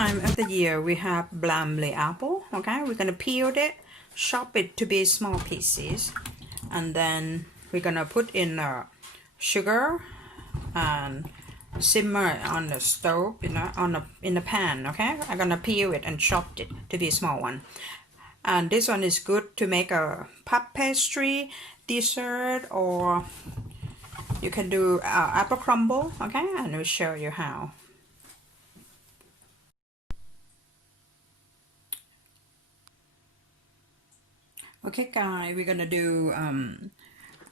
time of the year we have Bramley apple. Okay, we're gonna peel it, chop it to be small pieces, and then we're gonna put in sugar and simmer on the stove, in the pan. Okay, I'm gonna peel it and chop it to be a small one. And this one is good to make a puff pastry, dessert, or you can do apple crumble. Okay, and we'll show you how. Okay guys, we're gonna do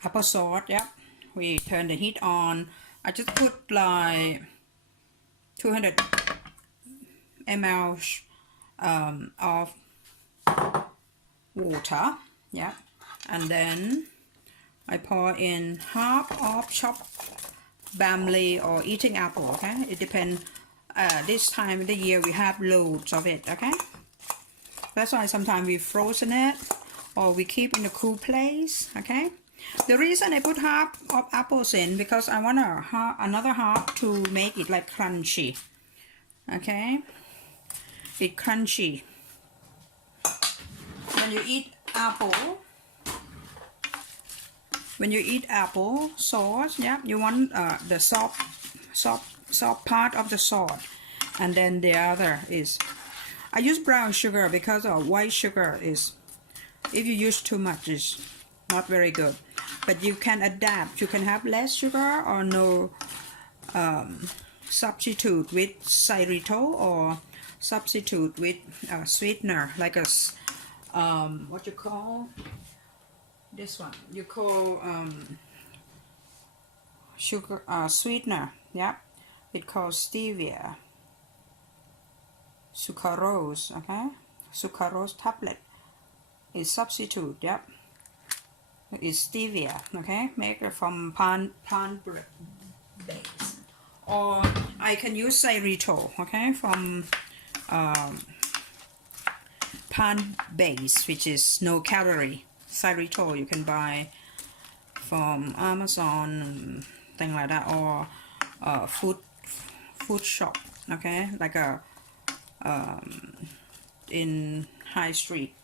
applesauce. Yep, we turn the heat on. I just put like 200 ml of water. Yeah, and then I pour in half of chopped Bramley or eating apple. Okay, it depends. This time of the year we have loads of it. Okay, that's why sometimes we frozen it or we keep in a cool place. Okay, the reason I put half of apples in because I want another half to make it like crunchy. Okay, it's crunchy. When you eat apple sauce, yeah, you want the soft part of the sauce, and then the other is I use brown sugar because white sugar is, if you use too much, is not very good. But you can adapt. You can have less sugar or no substitute with xylitol or substitute with sweetener like a what you call this one? You call sugar sweetener. Yeah, it calls stevia, sucrose. Okay, sucrose tablet is substitute. Yep, it's stevia. Okay, make it from plant base, or I can use xylitol. Okay, from plant base, which is no calorie. Xylitol you can buy from Amazon, thing like that, or food shop. Okay, like a in high street.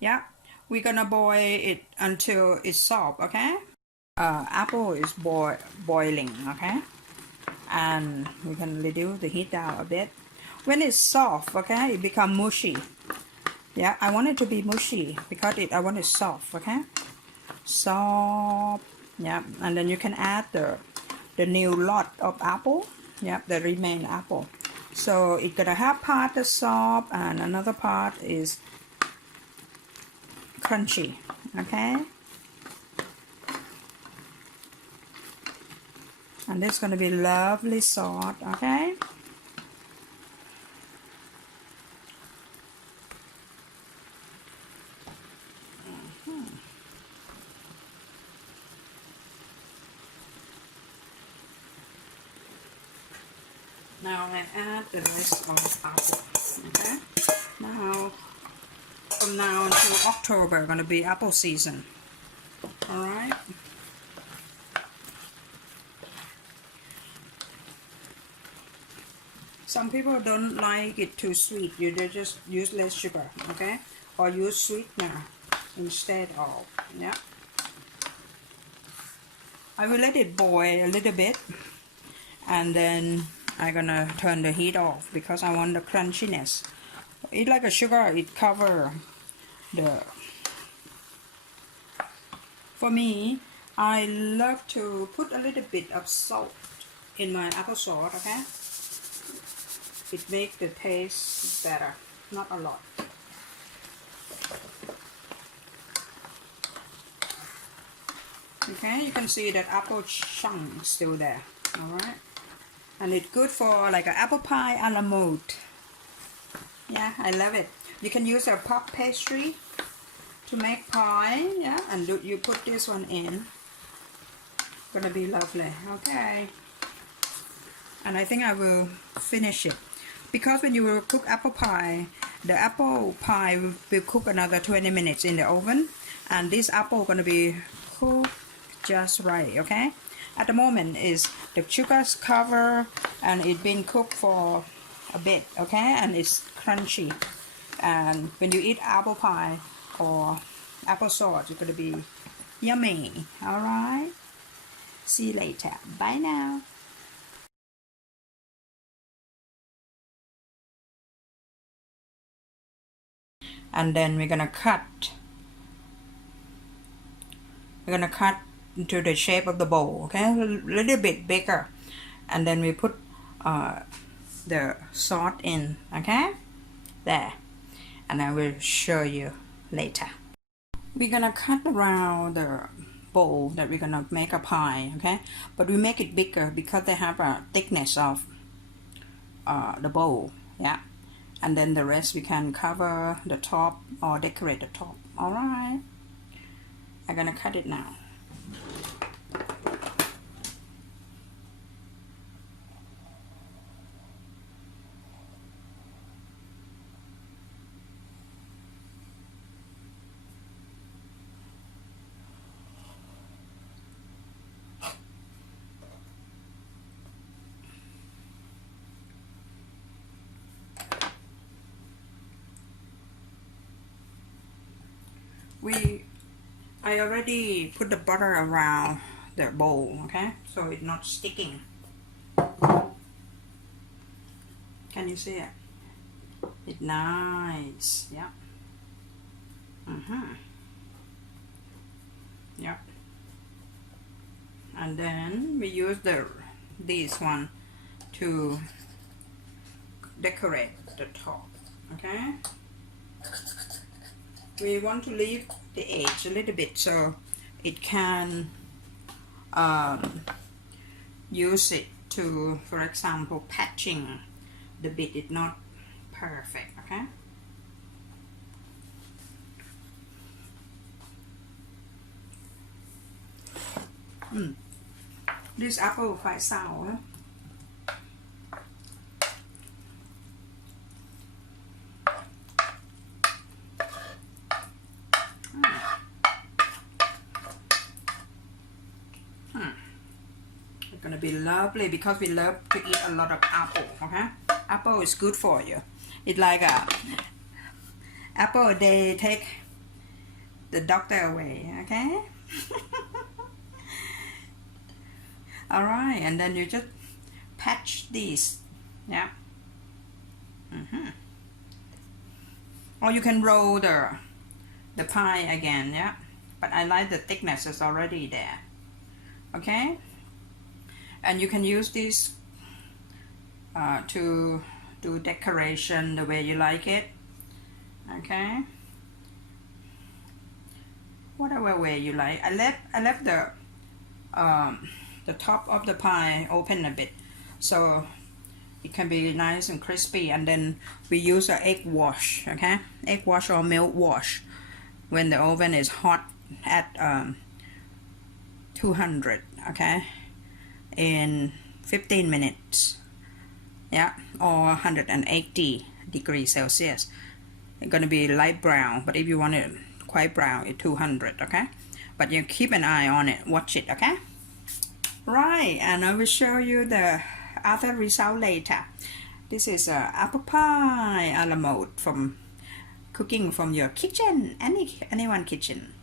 Yeah, we're gonna boil it until it's soft. Okay, apple is boiling. Okay, and we can reduce the heat down a bit. When it's soft, okay, it become mushy. Yeah, I want it to be mushy because I want it soft. Okay, soft. Yeah, and then you can add the new lot of apple. Yeah, the remaining apple. So it's gonna have part that's soft and another part is crunchy. Okay, and this is gonna be lovely soft. Okay. Now I add the rest of apple. Okay. Now, from now until October, gonna be apple season. All right. Some people don't like it too sweet. You just use less sugar. Okay, or use sweetener instead of. Yeah. I will let it boil a little bit, and then I'm gonna turn the heat off because I want the crunchiness. It's like a sugar, it cover the. For me, I love to put a little bit of salt in my applesauce. Okay, it makes the taste better, not a lot. Okay, you can see that apple chunk still there. All right. And it's good for like an apple pie a la mode. Yeah, I love it. You can use a puff pastry to make pie. Yeah, and you put this one in. Gonna be lovely. Okay. And I think I will finish it because when you will cook apple pie, the apple pie will cook another 20 minutes in the oven, and this apple gonna be cooked just right. Okay. At the moment is the sugar's covered and it's been cooked for a bit, okay, and it's crunchy. And when you eat apple pie or applesauce, it's gonna be yummy. All right. See you later. Bye now. And then we're gonna cut into the shape of the bowl, okay, a little bit bigger, and then we put the salt in, okay, there, and I will show you later. We're gonna cut around the bowl that we're gonna make a pie, okay, but we make it bigger because they have a thickness of the bowl, yeah, and then the rest we can cover the top or decorate the top. All right, I'm gonna cut it now. I already put the butter around the bowl, okay, so it's not sticking. Can you see it? It's nice, yeah. Yeah. And then we use this one to decorate the top, okay. We want to leave the edge a little bit so it can use it to, for example, patching the bit is not perfect, okay. This apple quite sour. It's gonna be lovely because we love to eat a lot of apple, okay. Apple is good for you. It's like a apple, they take the doctor away, okay. All right, and then you just patch these, yeah. Or you can roll the pie again, yeah, but I like the thickness is already there, okay. And you can use this to do decoration the way you like it, okay, whatever way you like. I left the top of the pie open a bit so it can be nice and crispy. And then we use an egg wash, okay, egg wash or milk wash when the oven is hot at 200, okay, in 15 minutes, yeah, or 180 degrees Celsius. It's gonna be light brown, but if you want it quite brown, it's 200, okay. But you keep an eye on it, watch it, okay. Right, and I will show you the other result later. This is apple pie a la mode from cooking from your kitchen, anyone kitchen.